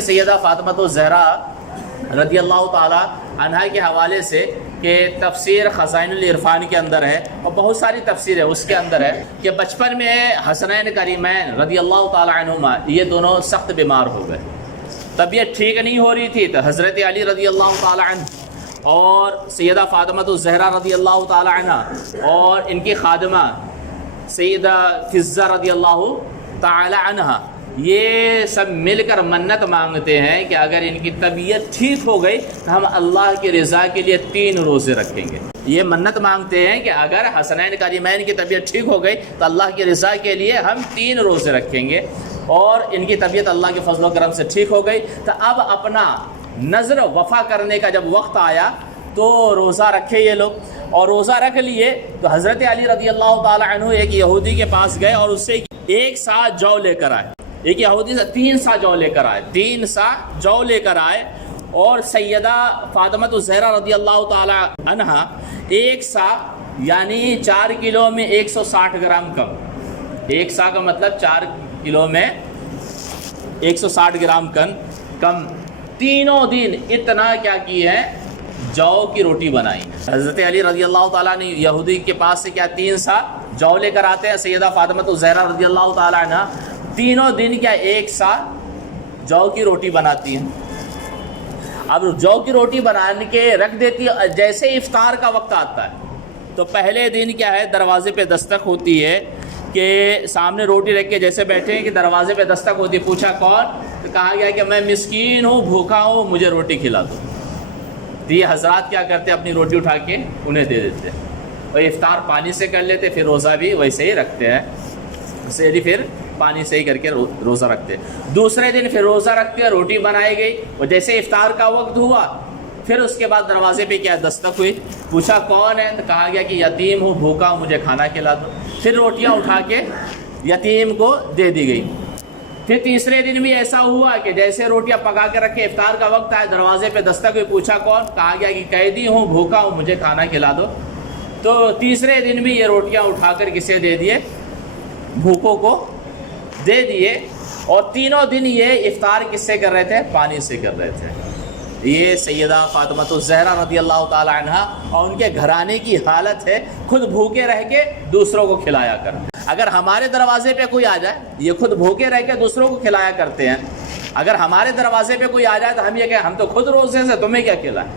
سیدہ فاطمہ الزہرا رضی اللہ تعالی عنہا کے حوالے سے کہ تفسیر خزائن العرفان کے اندر ہے اور بہت ساری تفسیر ہے اس کے اندر ہے کہ بچپن میں حسنین کریمین رضی اللہ تعالی عنہما یہ دونوں سخت بیمار ہو گئے، طبیعت ٹھیک نہیں ہو رہی تھی، تو حضرت علی رضی اللہ تعالی عنہ اور سیدہ فاطمہ الزہرا رضی اللہ تعالی عنہ اور ان کی خادمہ سیدہ فضہ رضی اللہ تعالی عنہ یہ سب مل کر منت مانگتے ہیں کہ اگر ان کی طبیعت ٹھیک ہو گئی تو ہم اللہ کی رضا کے لیے 3 روزے رکھیں گے۔ یہ منت مانگتے ہیں کہ اگر حسنین کریمین کی طبیعت ٹھیک ہو گئی تو اللہ کی رضا کے لیے ہم 3 روزے رکھیں گے، اور ان کی طبیعت اللہ کے فضل و کرم سے ٹھیک ہو گئی تو اب اپنا نظر وفا کرنے کا جب وقت آیا تو روزہ رکھے یہ لوگ، اور روزہ رکھ لیے تو حضرت علی رضی اللہ تعالی عنہ ایک یہودی کے پاس گئے اور اس سے 1 سا جو لے کر آئے۔ ایک یہودی سے 3 سا جو لے کر آئے، 3 سا جو لے کر آئے، اور سیدہ فاطمہ الزہرا رضی اللہ تعالی عنہا 1 سا یعنی 4 کلو میں 160 گرام کم، 1 سا کا مطلب 4 کلو میں 160 گرام کم تینوں دن اتنا کیا کی ہے، جو کی روٹی بنائی۔ حضرت علی رضی اللہ تعالیٰ نے یہودی کے پاس سے کیا 3 سا جو لے کر آتے ہیں، سیدہ فاطمہ الزہرا رضی اللہ تعالیٰ عنہ تینوں دن کیا 1 سا جو کی روٹی بناتی ہیں۔ اب جو کی روٹی بنانے کے رکھ دیتی ہے، جیسے افطار کا وقت آتا ہے تو پہلے دن کیا ہے، دروازے پہ دستک ہوتی ہے کہ سامنے روٹی رکھ کے جیسے بیٹھے ہیں کہ دروازے پہ دستک ہوتی ہے، پوچھا کون، تو کہا گیا کہ میں مسکین ہوں، بھوکا ہوں، مجھے روٹی کھلا دو۔ تو یہ حضرات کیا کرتے، اپنی روٹی اٹھا کے انہیں دے دیتے، اور افطار پانی سے کر لیتے، پھر روزہ بھی ویسے ہی رکھتے ہیں، سحری پھر پانی سے ہی کر کے روزہ رکھتے۔ دوسرے دن پھر روزہ رکھتے، روٹی بنائی گئی، اور جیسے افطار کا وقت ہوا پھر اس کے بعد دروازے پہ کیا دستک ہوئی، پوچھا کون ہے، تو کہا گیا کہ یتیم ہوں، بھوکا ہوں، مجھے کھانا کھلا دو۔ پھر روٹیاں اٹھا کے یتیم کو دے دی گئی۔ پھر تیسرے دن بھی ایسا ہوا کہ جیسے روٹیاں پکا کے رکھے، افطار کا وقت آیا، دروازے پہ دستک ہوئی، پوچھا کون، کہا گیا کہ قیدی ہوں، بھوکا ہوں، مجھے کھانا کھلا دو۔ تو تیسرے دن بھی یہ روٹیاں اٹھا کر کسے دے دیے، بھوکوں کو دے دیے، اور تینوں دن یہ افطار کس سے کر رہے تھے، پانی سے کر رہے تھے۔ یہ سیدہ فاطمہ الزہرا رضی اللہ تعالی عنہ اور ان کے گھرانے کی حالت ہے، خود بھوکے رہ کے دوسروں کو کھلایا کر۔ اگر ہمارے دروازے پہ کوئی آ جائے، یہ خود بھوکے رہ کے دوسروں کو کھلایا کرتے ہیں، اگر ہمارے دروازے پہ کوئی آ جائے تو ہم یہ کہیں ہم تو خود روزے سے، تمہیں کیا کھلائیں۔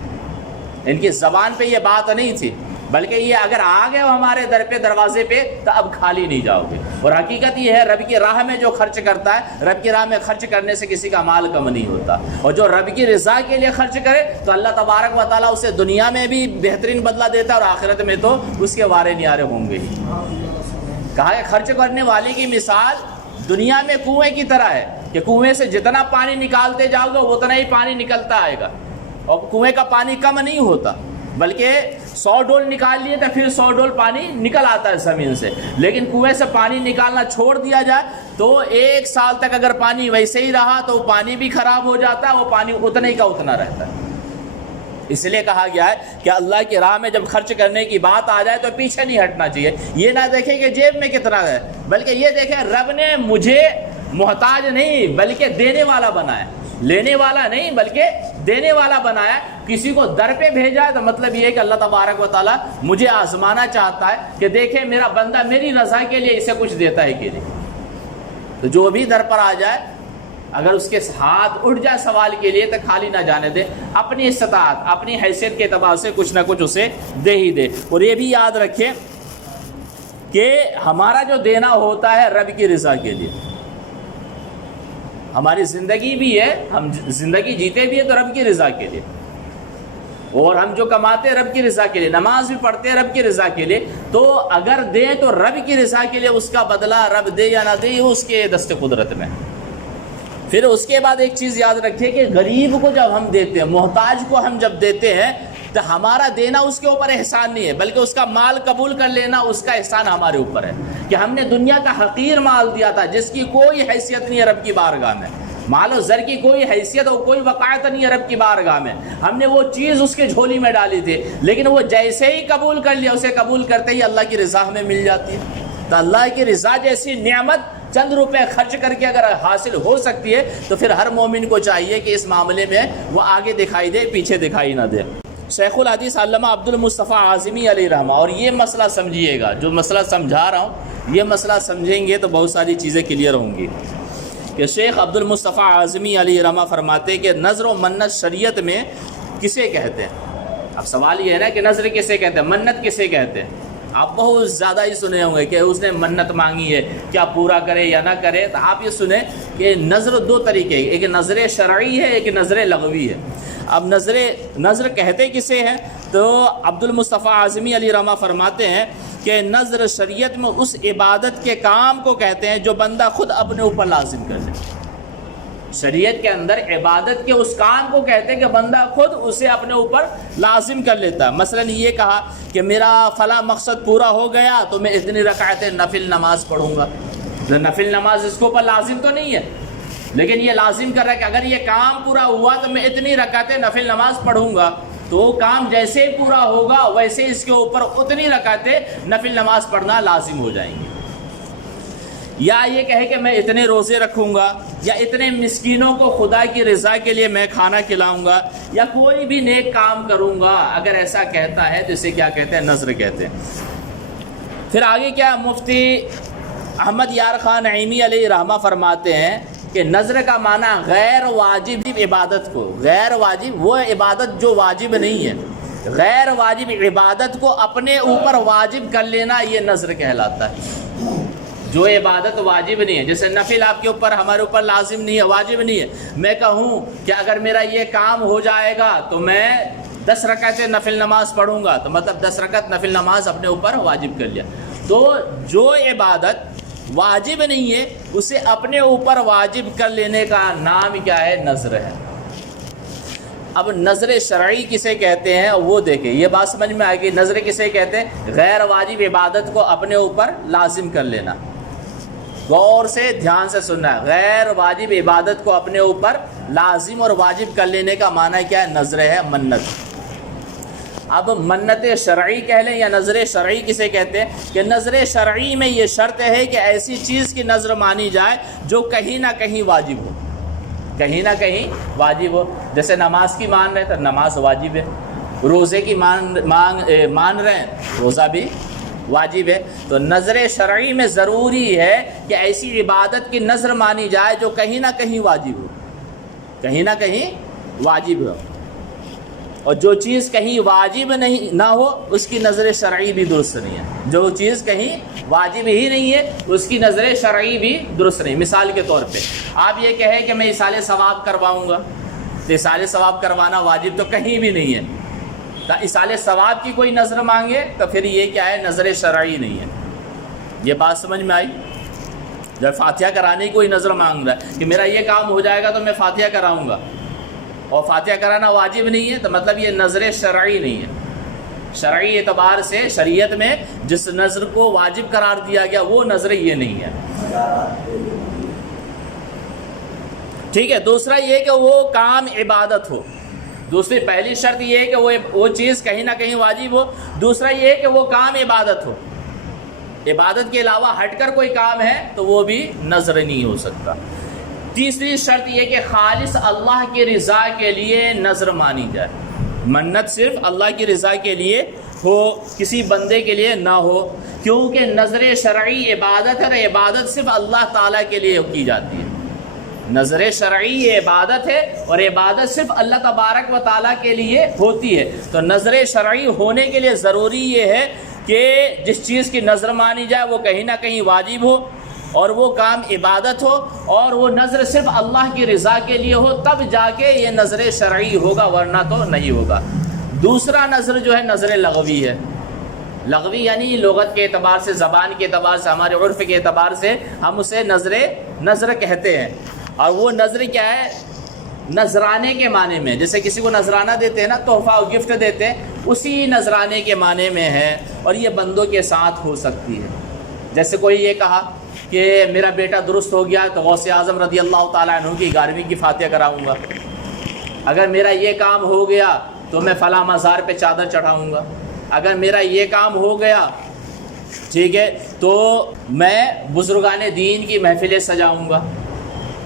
ان کی زبان پہ یہ بات نہیں تھی، بلکہ یہ اگر آ گئے ہو ہمارے در پہ، دروازے پہ، تو اب خالی نہیں جاؤ گے۔ اور حقیقت یہ ہے، رب کی راہ میں جو خرچ کرتا ہے، رب کی راہ میں خرچ کرنے سے کسی کا مال کم نہیں ہوتا، اور جو رب کی رضا کے لیے خرچ کرے تو اللہ تبارک و تعالیٰ اسے دنیا میں بھی بہترین بدلہ دیتا ہے، اور آخرت میں تو اس کے وارے نیارے ہوں گے ہی۔ کہا ہے خرچ کرنے والے کی مثال دنیا میں کنویں کی طرح ہے کہ کنویں سے جتنا پانی نکالتے جاؤ گے اتنا ہی پانی نکلتا آئے گا، اور کنویں کا پانی کم نہیں ہوتا، بلکہ 100 ڈول نکال لیے تو پھر 100 ڈول پانی نکل آتا ہے زمین سے۔ لیکن کنویں سے پانی نکالنا چھوڑ دیا جائے تو 1 سال تک اگر پانی ویسے ہی رہا تو وہ پانی بھی خراب ہو جاتا ہے، وہ پانی اتنے ہی کا اتنا رہتا ہے۔ اس لیے کہا گیا ہے کہ اللہ کی راہ میں جب خرچ کرنے کی بات آ جائے تو پیچھے نہیں ہٹنا چاہیے۔ یہ نہ دیکھیں کہ جیب میں کتنا ہے، بلکہ یہ دیکھیں رب نے مجھے محتاج نہیں بلکہ دینے والا بنایا، لینے والا نہیں بلکہ دینے والا بنایا۔ کسی کو در پہ بھیجا ہے تو مطلب یہ ہے کہ اللہ تبارک و تعالیٰ مجھے آزمانا چاہتا ہے کہ دیکھیں میرا بندہ میری رضا کے لیے اسے کچھ دیتا ہے کہ نہیں۔ تو جو بھی در پر آ جائے، اگر اس کے ہاتھ اٹھ جائے سوال کے لیے تو خالی نہ جانے دے، اپنی استطاعت، اپنی حیثیت کے اعتبار سے کچھ نہ کچھ اسے دے ہی دے۔ اور یہ بھی یاد رکھیں کہ ہمارا جو دینا ہوتا ہے رب کی رضا کے لیے۔ ہماری زندگی بھی ہے، ہم زندگی جیتے بھی ہیں تو رب کی رضا کے لیے، اور ہم جو کماتے ہیں رب کی رضا کے لیے، نماز بھی پڑھتے ہیں رب کی رضا کے لیے۔ تو اگر دیں تو رب کی رضا کے لیے، اس کا بدلہ رب دے یا نہ دے یہ اس کے دست قدرت میں۔ پھر اس کے بعد ایک چیز یاد رکھیں کہ غریب کو جب ہم دیتے ہیں، محتاج کو ہم جب دیتے ہیں تو ہمارا دینا اس کے اوپر احسان نہیں ہے، بلکہ اس کا مال قبول کر لینا اس کا احسان ہمارے اوپر ہے، کہ ہم نے دنیا کا حقیر مال دیا تھا جس کی کوئی حیثیت نہیں ہے رب کی بارگاہ میں، مال و زر کی کوئی حیثیت اور کوئی وقاعت نہیں ہے رب کی بارگاہ میں۔ ہم نے وہ چیز اس کے جھولی میں ڈالی تھی، لیکن وہ جیسے ہی قبول کر لیا، اسے قبول کرتے ہی اللہ کی رضا ہمیں مل جاتی ہے۔ تو اللہ کی رضا جیسی نعمت چند روپے خرچ کر کے اگر حاصل ہو سکتی ہے تو پھر ہر مومن کو چاہیے کہ اس معاملے میں وہ آگے دکھائی دے، پیچھے دکھائی نہ دے۔ شیخ الحدیث علامہ عبد المصطفیٰ اعظمی علیہ رحمہ، اور یہ مسئلہ سمجھیے گا، جو مسئلہ سمجھا رہا ہوں یہ مسئلہ سمجھیں گے تو بہت ساری چیزیں کلیئر ہوں گی، کہ شیخ عبد المصطفیٰ اعظمی علیہ رحمہ فرماتے ہیں کہ نظر و منت شریعت میں کسے کہتے ہیں؟ اب سوال یہ ہے نا کہ نظر کسے کہتے ہیں، منت کسے کہتے ہیں؟ آپ بہت زیادہ ہی سنے ہوں گے کہ اس نے منت مانگی ہے، کیا پورا کرے یا نہ کرے، تو آپ یہ سنیں کہ نظر دو طریقے، ایک نظر شرعی ہے، ایک نظر لغوی ہے۔ اب نظر کہتے کسے ہیں؟ تو عبد المصطفیٰ اعظمی علیہ رحمہ فرماتے ہیں کہ نظر شریعت میں اس عبادت کے کام کو کہتے ہیں جو بندہ خود اپنے اوپر لازم کر لے۔ شریعت کے اندر عبادت کے اس کام کو کہتے ہیں کہ بندہ خود اسے اپنے اوپر لازم کر لیتا ہے۔ مثلا یہ کہا کہ میرا فلاں مقصد پورا ہو گیا تو میں اتنی رکعتیں نفل نماز پڑھوں گا۔ نفل نماز اس کے اوپر لازم تو نہیں ہے، لیکن یہ لازم کر رہا ہے کہ اگر یہ کام پورا ہوا تو میں اتنی رکعتیں نفل نماز پڑھوں گا، تو وہ کام جیسے ہی پورا ہوگا ویسے اس کے اوپر اتنی رکعتیں نفل نماز پڑھنا لازم ہو جائیں گی۔ یا یہ کہے کہ میں اتنے روزے رکھوں گا، یا اتنے مسکینوں کو خدا کی رضا کے لیے میں کھانا کھلاؤں گا، یا کوئی بھی نیک کام کروں گا، اگر ایسا کہتا ہے تو اسے کیا کہتے ہیں؟ نظر کہتے ہیں۔ پھر آگے کیا مفتی احمد یار خان نعیمی علیہ رحمہ فرماتے ہیں کہ نظر کا معنی غیر واجب عبادت کو، غیر واجب وہ عبادت جو واجب نہیں ہے، غیر واجب عبادت کو اپنے اوپر واجب کر لینا، یہ نظر کہلاتا ہے۔ جو عبادت واجب نہیں ہے، جیسے نفل آپ کے اوپر ہمارے اوپر لازم نہیں ہے، واجب نہیں ہے، میں کہوں کہ اگر میرا یہ کام ہو جائے گا تو میں 10 رکعتیں نفل نماز پڑھوں گا، تو مطلب 10 رکعت نفل نماز اپنے اوپر واجب کر لیا۔ تو جو عبادت واجب نہیں ہے اسے اپنے اوپر واجب کر لینے کا نام کیا ہے؟ نظر ہے۔ اب نظر شرعی کسے کہتے ہیں وہ دیکھیں، یہ بات سمجھ میں آئے گی۔ نظر کسے کہتے ہیں؟ غیر واجب عبادت کو اپنے اوپر لازم کر لینا۔ غور سے دھیان سے سننا ہے، غیر واجب عبادت کو اپنے اوپر لازم اور واجب کر لینے کا معنی کیا ہے؟ نظر ہے، منت۔ اب منت شرعی کہہ لیں یا نظر شرعی کسے کہتے ہیں؟ کہ نظر شرعی میں یہ شرط ہے کہ ایسی چیز کی نظر مانی جائے جو کہیں نہ کہیں واجب ہو، کہیں نہ کہیں واجب ہو۔ جیسے نماز کی مان رہے تو نماز واجب ہے، روزے کی مان رہے ہیں روزہ بھی واجب ہے۔ تو نظر شرعی میں ضروری ہے کہ ایسی عبادت کی نظر مانی جائے جو کہیں نہ کہیں واجب ہو، کہیں نہ کہیں واجب ہو۔ اور جو چیز کہیں واجب نہیں نہ ہو اس کی نظر شرعی بھی درست نہیں ہے، جو چیز کہیں واجب ہی نہیں ہے اس کی نظر شرعی بھی درست نہیں۔ مثال کے طور پہ آپ یہ کہیں کہ میں ایصال ثواب کرواؤں گا، تو ایصال ثواب کروانا واجب تو کہیں بھی نہیں ہے، تو ایصال ثواب کی کوئی نظر مانگے تو پھر یہ کیا ہے؟ نظر شرعی نہیں ہے۔ یہ بات سمجھ میں آئی؟ جب فاتحہ کرانے کی کوئی نظر مانگ رہا ہے کہ میرا یہ کام ہو جائے گا تو میں فاتحہ کراؤں گا، اور فاتحہ کرانا واجب نہیں ہے، تو مطلب یہ نظر شرعی نہیں ہے۔ شرعی اعتبار سے شریعت میں جس نظر کو واجب قرار دیا گیا وہ نظر یہ نہیں ہے۔ ٹھیک ہے، دوسرا یہ کہ وہ کام عبادت ہو، دوسری پہلی شرط یہ ہے کہ وہ چیز کہیں نہ کہیں واجب ہو، دوسرا یہ ہے کہ وہ کام عبادت ہو، عبادت کے علاوہ ہٹ کر کوئی کام ہے تو وہ بھی نظر نہیں ہو سکتا۔ تیسری شرط یہ کہ خالص اللہ کی رضا کے لیے نظر مانی جائے، منت صرف اللہ کی رضا کے لیے ہو، کسی بندے کے لیے نہ ہو، کیونکہ نظر شرعی عبادت ہے اور عبادت صرف اللہ تعالیٰ کے لیے کی جاتی ہے۔ نظر شرعی عبادت ہے اور عبادت صرف اللہ تبارک و تعالیٰ کے لیے ہوتی ہے، تو نظر شرعی ہونے کے لیے ضروری یہ ہے کہ جس چیز کی نظر مانی جائے وہ کہیں نہ کہیں واجب ہو، اور وہ کام عبادت ہو، اور وہ نظر صرف اللہ کی رضا کے لیے ہو، تب جا کے یہ نظر شرعی ہوگا، ورنہ تو نہیں ہوگا۔ دوسرا نظر جو ہے نظر لغوی ہے۔ لغوی یعنی لغت کے اعتبار سے، زبان کے اعتبار سے، ہمارے عرف کے اعتبار سے ہم اسے نظر کہتے ہیں، اور وہ نظر کیا ہے؟ نذرانے کے معنی میں، جیسے کسی کو نذرانہ دیتے ہیں نا، تحفہ گفٹ دیتے ہیں، اسی نذرانے کے معنی میں ہے، اور یہ بندوں کے ساتھ ہو سکتی ہے۔ جیسے کوئی یہ کہا کہ میرا بیٹا درست ہو گیا تو غوث اعظم رضی اللہ تعالیٰ عنہ کی 11ویں کی فاتحہ کراؤں گا، اگر میرا یہ کام ہو گیا تو میں فلاں مزار پہ چادر چڑھاؤں گا، اگر میرا یہ کام ہو گیا ٹھیک ہے، تو میں بزرگان دین کی محفلیں سجاؤں گا،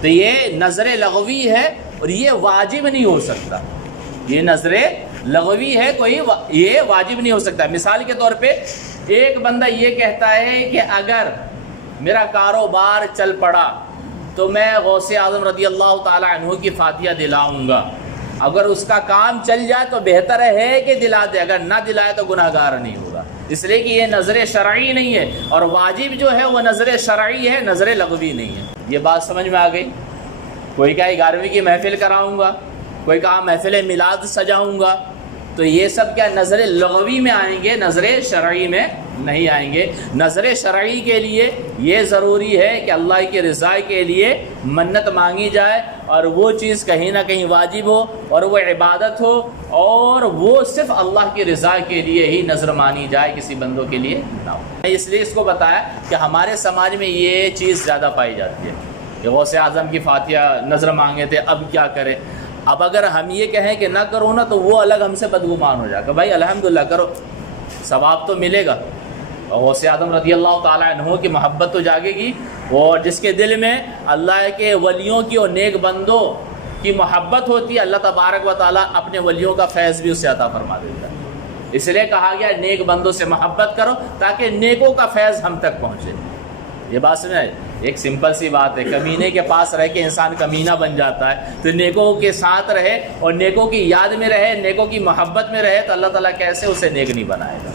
تو یہ نظر لغوی ہے اور یہ واجب نہیں ہو سکتا، یہ نظر لغوی ہے، کوئی یہ واجب نہیں ہو سکتا۔ مثال کے طور پہ ایک بندہ یہ کہتا ہے کہ اگر میرا کاروبار چل پڑا تو میں غوث اعظم رضی اللہ تعالی عنہ کی فاتحہ دلاؤں گا، اگر اس کا کام چل جائے تو بہتر ہے کہ دلا دے، اگر نہ دلائے تو گناہ گار نہیں ہوگا، اس لیے کہ یہ نظر شرعی نہیں ہے، اور واجب جو ہے وہ نظر شرعی ہے، نظر لغوی نہیں ہے۔ یہ بات سمجھ میں آ گئی؟ کوئی کہا 11ویں کی محفل کراؤں گا، کوئی کہا محفل میلاد سجاؤں گا، تو یہ سب کیا نظر لغوی میں آئیں گے، نظر شرعی میں نہیں آئیں گے۔ نظر شرعی کے لیے یہ ضروری ہے کہ اللہ کی رضا کے لیے منت مانگی جائے، اور وہ چیز کہیں نہ کہیں واجب ہو، اور وہ عبادت ہو، اور وہ صرف اللہ کی رضا کے لیے ہی نظر مانی جائے، کسی بندوں کے لیے نہ ہو۔ اس لیے اس کو بتایا کہ ہمارے سماج میں یہ چیز زیادہ پائی جاتی ہے کہ غوث اعظم کی فاتحہ نظر مانگے تھے، اب کیا کریں؟ اب اگر ہم یہ کہیں کہ نہ کرو نا، تو وہ الگ ہم سے بدگمان ہو جائے کہ بھائی الحمدللہ کرو، ثواب تو ملے گا۔ اور غوث اعظم رضی اللہ تعالی عنہ کی محبت تو جاگے گی، اور جس کے دل میں اللہ کے ولیوں کی اور نیک بندوں کی محبت ہوتی ہے، اللہ تبارک و تعالیٰ اپنے ولیوں کا فیض بھی اسے عطا فرما دیتا ہے۔ اس لیے کہا گیا نیک بندوں سے محبت کرو تاکہ نیکوں کا فیض ہم تک پہنچے۔ یہ بات سمجھے؟ ایک سمپل سی بات ہے، کمینے کے پاس رہ کے انسان کمینہ بن جاتا ہے، تو نیکوں کے ساتھ رہے اور نیکوں کی یاد میں رہے، نیکوں کی محبت میں رہے، تو اللہ تعالیٰ کیسے اسے نیک نہیں بنائے گا۔